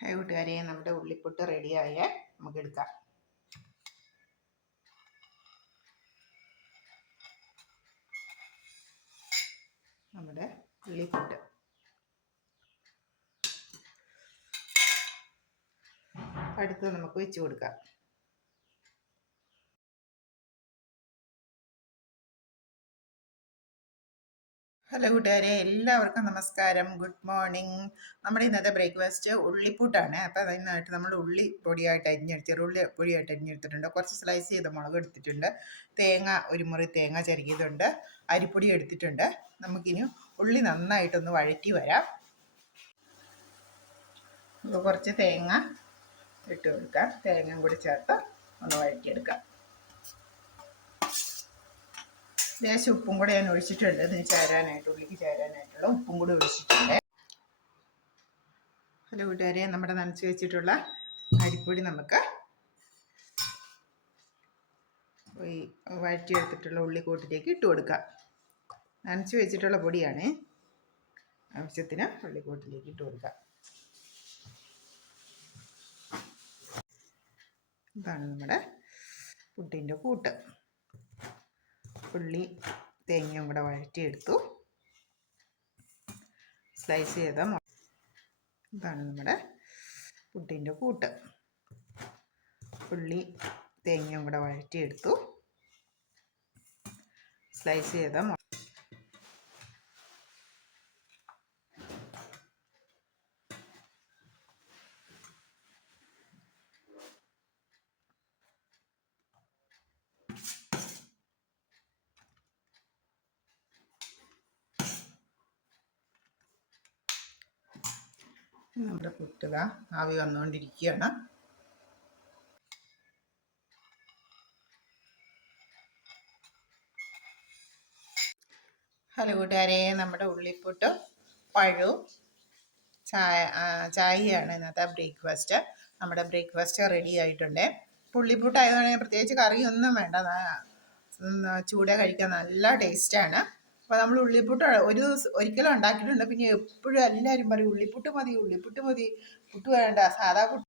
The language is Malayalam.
കൂട്ടുകാരെ, നമ്മുടെ ഉള്ളിപ്പുട്ട് റെഡിയായ നമുക്ക് എടുക്കാം. നമ്മുടെ ഉള്ളിപ്പുട്ട് അടുത്ത് നമുക്ക് വെച്ച് കൊടുക്കാം. ഹലോ കൂട്ടുകാരെ, എല്ലാവർക്കും നമസ്കാരം. Good morning. നമ്മുടെ ഇന്നത്തെ ബ്രേക്ക്ഫാസ്റ്റ് ഉള്ളിപ്പൂട്ടാണ്. അപ്പോൾ അതിനായിട്ട് നമ്മൾ ഉള്ളി പൊടിയായിട്ട് അരിഞ്ഞെടുത്തിട്ടുണ്ട്. കുറച്ച് സ്ലൈസ് ചെയ്ത മുളക് എടുത്തിട്ടുണ്ട്. തേങ്ങ, ഒരു മുറി തേങ്ങ ചിരകിയതുണ്ട്. അരിപ്പൊടി എടുത്തിട്ടുണ്ട്. നമുക്കിനി ഉള്ളി നന്നായിട്ടൊന്ന് വഴറ്റി വരാം. കുറച്ച് തേങ്ങ ഇട്ട് കൊടുക്കാം. തേങ്ങയും കൂടി ചേർത്ത് ഒന്ന് വഴറ്റിയെടുക്കാം. ലേശം ഉപ്പും കൂടെ ഞാൻ ഒഴിച്ചിട്ടുണ്ട്. ഇതിന് ചേരാനായിട്ട്, ഉള്ളിക്ക് ചേരാനായിട്ടുള്ള ഉപ്പും കൂടി ഒഴിച്ചിട്ടുണ്ട്. ഹലോ കൂട്ടുകാരെ, നമ്മുടെ നനച്ച് വെച്ചിട്ടുള്ള അരിപ്പൊടി നമുക്ക് ഈ വഴറ്റിയെടുത്തിട്ടുള്ള ഉള്ളിക്കൂട്ടിലേക്ക് ഇട്ട് കൊടുക്കാം. നനച്ച് വെച്ചിട്ടുള്ള പൊടിയാണ്. ആവശ്യത്തിന് ഉള്ളിക്കൂട്ടിലേക്ക് ഇട്ട് കൊടുക്കാം. ഇതാണ് നമ്മുടെ പുട്ടിൻ്റെ കൂട്ട്. ഉള്ളി തേങ്ങയും കൂടെ വഴറ്റിയെടുത്തു. സ്ലൈസ് ചെയ്ത ഇതാണ് നമ്മുടെ പുട്ടിൻ്റെ കൂട്ട്. ഉള്ളി തേങ്ങയും കൂടെ വഴറ്റിയെടുത്തു. സ്ലൈസ് ചെയ്ത നമ്മുടെ പുട്ടുക ആവി വന്നുകൊണ്ടിരിക്കുകയാണ്. ഹലോ കൂട്ടുകാരെ, നമ്മുടെ ഉള്ളിപ്പുട്ട് പഴവും ചായയാണ് ഇന്നത്തെ ബ്രേക്ക്ഫാസ്റ്റ്. നമ്മുടെ ബ്രേക്ക്ഫാസ്റ്റ് റെഡി ആയിട്ടുണ്ട്. ഉള്ളിപ്പുട്ടായതുകൊണ്ട് പ്രത്യേകിച്ച് കറിയൊന്നും വേണ്ട. ചൂടെ കഴിക്കാൻ നല്ല ടേസ്റ്റാണ്. അപ്പോൾ നമ്മൾ ഉള്ളിപ്പുട്ട് ഒരിക്കലും ഉണ്ടാക്കിയിട്ടുണ്ട്. പിന്നെ എപ്പോഴും എല്ലാവരും പറയും ഉള്ളിപ്പുട്ട് മതി, പുട്ട് വേണ്ട, സാധാ പുട്ട്